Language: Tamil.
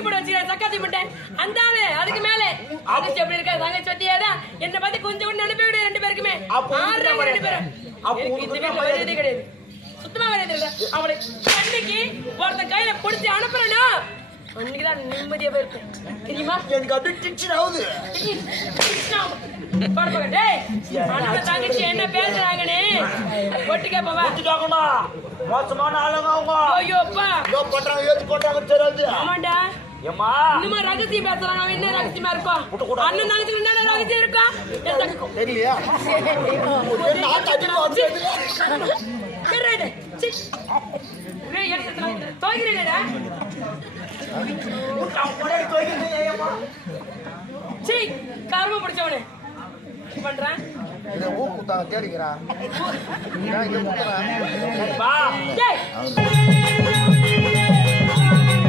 தூக்கி போட்டு வச்சுக்கிறேன் சக்காத்தி முட்டை அந்த ஆளு அதுக்கு மேல தங்கச்சி எப்படி இருக்கா தங்கச்சி வத்தியாதான் என்ன பார்த்து கொஞ்சம் கூட அனுப்பிவிடு ரெண்டு பேருக்குமே ஆடுறாங்க ரெண்டு பேரும் எனக்கு இந்த வீட்டுல வயதே கிடையாது சுத்தமா வயது இல்லை அவளை கண்ணுக்கு ஒருத்தன் கையில பிடிச்சி அனுப்புறேன்னா அன்னைக்குதான் நிம்மதியா போயிருப்பேன் தெரியுமா எனக்கு அப்படியே டென்ஷன் ஆகுது தங்கச்சி என்ன பேசுறாங்கன்னு ஒட்டுக்கே போவா மோசமான ஆளுங்க அவங்க ஐயோப்பா பண்றாங்க ஏத்து பண்றாங்க தெரியாது ஆமாண்டா ஏமா இன்னுமா ரகசியம் பேசுறாங்க அவன் என்ன ரகசியமா இருக்கும் அண்ணன் தங்கச்சி என்ன ரகசியம் இருக்கும் தெரியலையா என்ன ஆட்டாடி வந்து கரும பிடிச்சவனே பண்றான் தேடிக்கிறான்